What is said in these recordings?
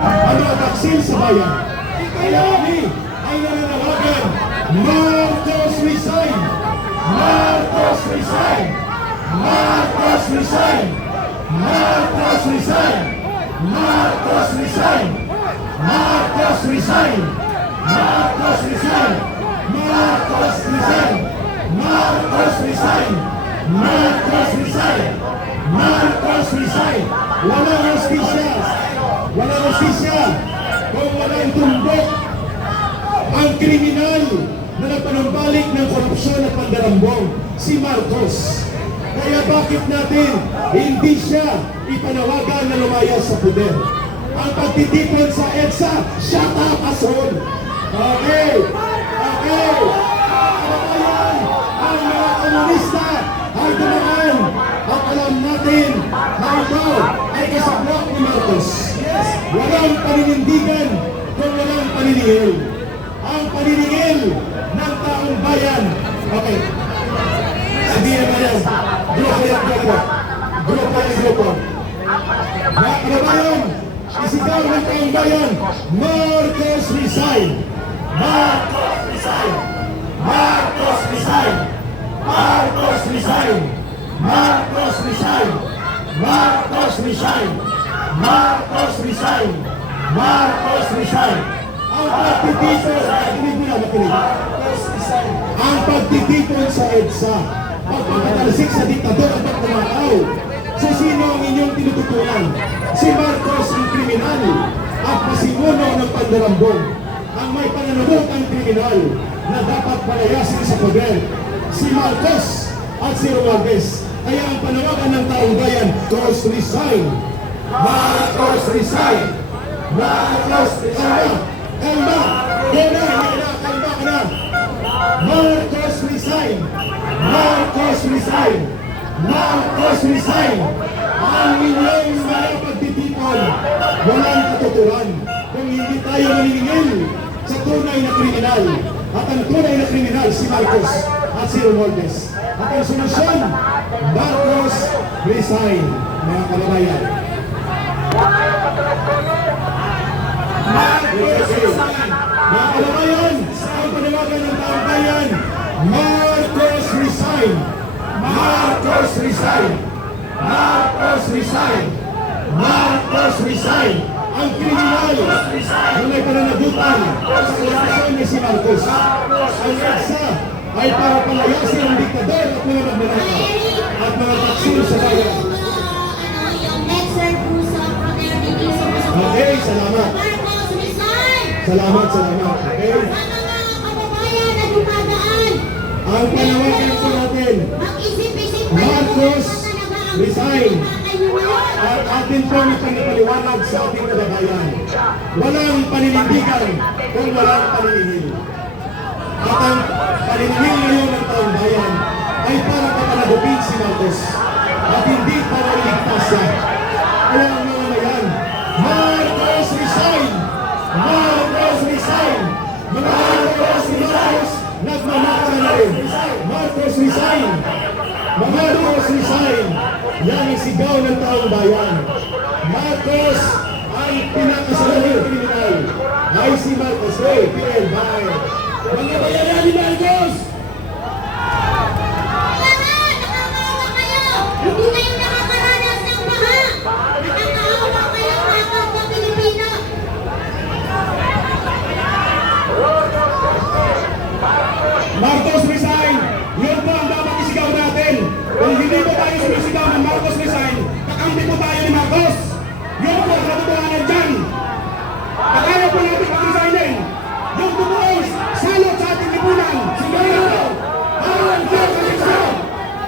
ang mga taksil sa bayan. Kaya kami ay nananawagan, Marcos resign! Marcos resign! Marcos resign! Marcos resign! Marcos resign! Marcos resign! Marcos resign! Marcos resign! Marcos resign! Marcos resign! Marcos resign! Walang hostisya! Walang hostisya! Walang tumbok ang kriminal na nagpanumbalik ng korupsyon at pandarambong, si Marcos. Kaya bakit natin hindi siya ipanawagan na lumaya sa puder? Ang pagtitipon sa EDSA, shut up, asshole! Okay! Okay! Kababayan, ang mga komunista ay dumaan at alam natin na ito ay kasablak ni Marcos. Walang paninindigan paniningil. Ang paniningil ng taong bayan. Okay. Hindi naman yan. Grupo yan, grupo. Grupo yan, grupo. Mga kababayan, isigaw ng taong bayan, Marcos resign! Marcos resign! Marcos resign! Marcos resign! Marcos resign! Marcos resign! Marcos resign! Marcos resign! Ang pagtitipon, makinig mo na, makinig. Ang pagtitipon sa EDSA, pagpapatalisik sa diktador at pagkamatao. So sino ang inyong tinututunan? Si Marcos ang kriminal at masimuno ng pandarambong. Ang may pananabot ang kriminal na dapat palayasin sa poder. Si Marcos at si Romualdez. Kaya ang panawagan ng taong bayan, Marcos resign! Marcos resign! Marcos resign! Kalma! Kalma! Kalma! Kalma ka na! Marcos resign! Marcos resign! Marcos resign! Ang inyong mga pagtitipon, walang katuturan. Kung hindi tayo maniningil sa tunay na kriminal, at ang tunay na kriminal si Marcos at si Romualdez. At ang solusyon, Marcos resign, mga kababayan. Marcos resign! Mga kababayan, ang panawagan ng taong bayan, Marcos resign! Marcos resign! Marcos resign! Marcos resign! Ang kriminal na may pananagutan sa korupsyon ni si Marcos. Ang EDSA ay para palayasin ang diktador at mga magnanakaw at mga taksil sa bayan. Ano yung Salamat, salamat. Okay? Sa mga kababayan na dumadaan, Ang panawagan po natin, mag-isip-isip kayo Marcos, resign. At atin po ipinapaliwanag sa ating kababayan. Walang paninindigan kung walang paniningil. At ang paniningil ngayon ng taong bayan ay para papanagupin si Marcos at hindi para iligtas siya. Kaya ang Marcos resign! Marcos resign! Yan ang sigaw ng taong bayan. Marcos ay pinakasalangang kriminal. Ay si Marcos. Hey, PL, bye. Mga bayaran ni Marcos! Lahat, nakakaawa kayo! Hindi kayo nakakaranas ng baha! Nakakaawa kayo mga kapwa Pilipino! Marcos resign! Yun po ang dapat isigaw natin. Kung sumisigaw ng Marcos resign, kakampi po tayo ni Marcos. Yun po ang katotohanan dyan. At po natin pag-resignin. Yung bumuos, salot sa ating lipunan. Siguro! Marcos resign!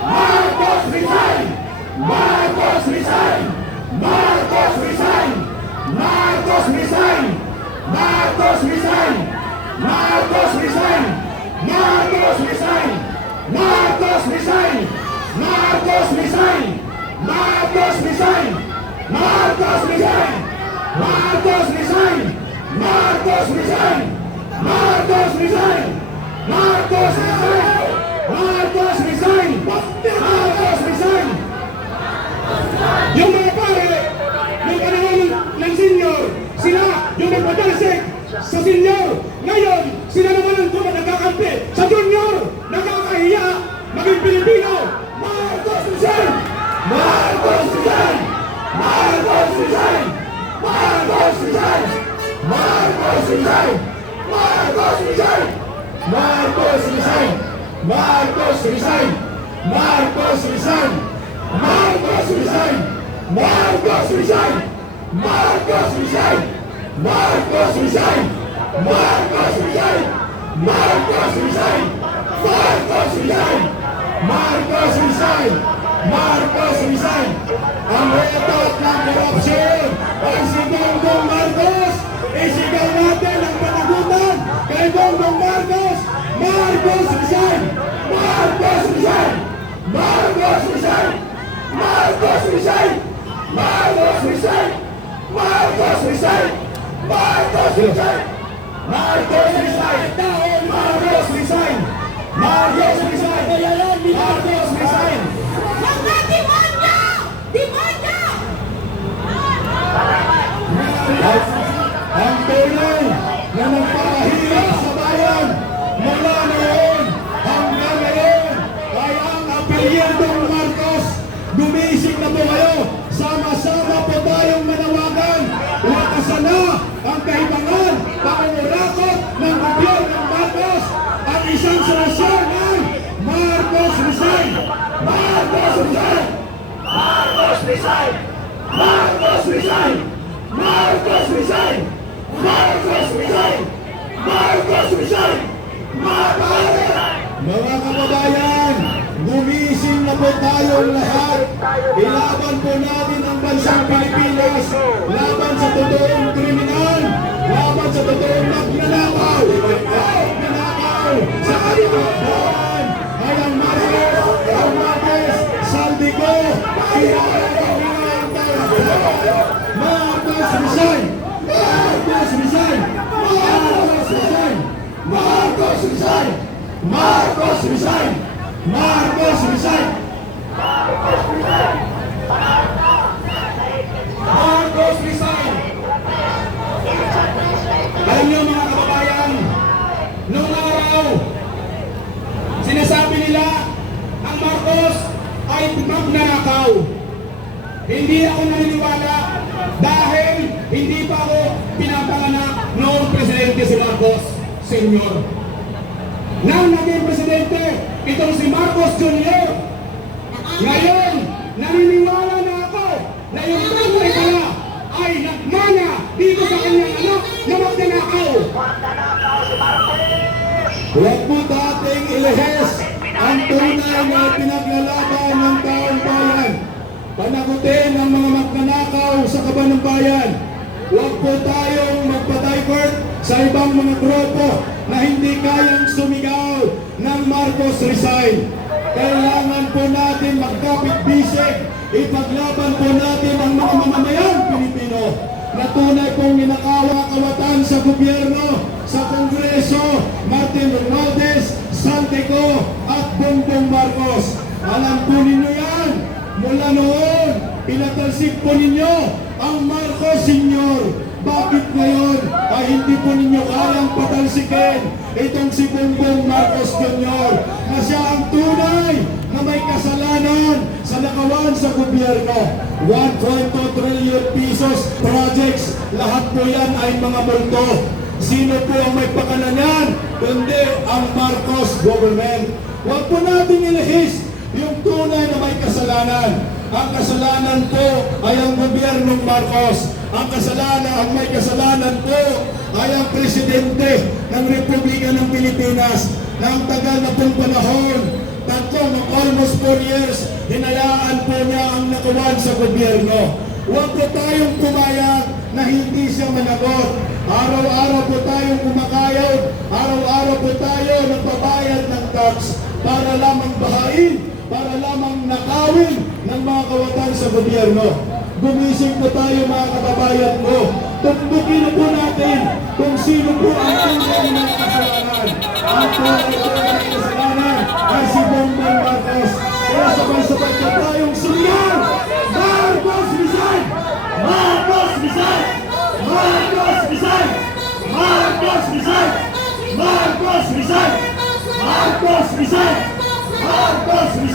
Marcos resign! Marcos resign! Marcos resign! Marcos resign! Marcos resign! Marcos resign! Marcos resign! Marcos resign! Marcos resign! Marcos resign! Marcos resign! Marcos resign! Marcos resign! Marcos resign! Marcos resign! Marcos resign! Marcos resign! Yung mga pare, ng panahon ng senior, sila yung nagpatalsik sa senior. Ngayon, sila naman ang nagkakampi sa Rizal! Marcos Rizal! Marcos Rizal! Marcos Rizal! Marcos Rizal! Marcos Rizal! Marcos Rizal! Marcos Rizal! Marcos Rizal! Marcos Rizal! Marcos Rizal! Marcos Rizal! Marcos Rizal! Marcos Rizal! Ang retot ng korupsyon ay Marcos Rizal! Marcos Rizal! Marcos Rizal! Marcos Rizal! Marcos Rizal! Marcos Rizal! Marcos Rizal! Marcos Rizal! Mga demonyo! Demonyo! Ang tunay na nagpapahirap Marcos Rizal! Marcos Rizal! Marcos Rizal! Marcos Rizal! Marcos Rizal! Marcos Rizal! Marcos Mga kababayan, gumising na po tayong lahat. Ilaban po natin ang bansang Pilipinas. Marcos Rizal! Marcos Rizal! Marcos Rizal! Marcos Rizal! Alam niyo mga kababayan, noong araw, sinasabi nila, ang Marcos ay magnanakaw. Hindi ako naniniwala dahil hindi pa ako pinapanganak noong presidente si Marcos Sr. Nang naging presidente, itong si Marcos Jr. Ngayon, naniniwala na ako na yung tunay pala ay nagmana dito sa kanyang anak na magnanakaw. Huwag po dating ilihis ang tunay na pinaglalaban ng taong bayan. Panagutin ang mga magnanakaw sa kaban ng bayan. Huwag po tayong sa ibang mga grupo na hindi kayang sumigaw ng Marcos resign. Kailangan po natin magkapit-bisig. Ipaglaban po natin ang mga mamamayang Pilipino na tunay pong ninakawa kawatan sa gobyerno, sa Kongreso, Martin Romualdez, Santico at Bongbong Marcos. Alam po ninyo yan, mula noon, pinatalsik po ninyo ang Marcos Senior. Bakit ngayon ay hindi po ninyo kayang patalsikin itong si Bongbong Marcos Jr. na siya ang tunay na may kasalanan sa nakawan sa gobyerno. 1.2 trillion pesos projects, lahat po yan ay mga multo. Sino po ang may pakanan yan? Kundi ang Marcos government. Huwag po natin ilihis yung tunay na may kasalanan. Ang kasalanan po ay ang gobyernong Marcos. Ang kasalanan, ang may kasalanan po ay ang presidente ng Republika ng Pilipinas na ang tagal na pong panahon, tatlong almost 4 years, hinayaan po niya ang nakuwan sa gobyerno. Huwag po tayong pumayag na hindi siya managot. Araw-araw po tayong kumakayod, araw-araw po tayo nagbabayad ng tax para lamang bahain, para lamang nakawin ng mga kawatan sa gobyerno. Gumising po tayo mga kababayan ko. Tumbukin po natin kung sino po ang tunay ng kasalanan. Ang tunay ng kasalanan ay si Bongbong Marcos. Kaya sabay-sabay na tayong sumiyaw! Marcos Rizal! Marcos Rizal! Marcos Rizal! Marcos Rizal! Marcos Rizal! Marcos Rizal! Marcos Rizal!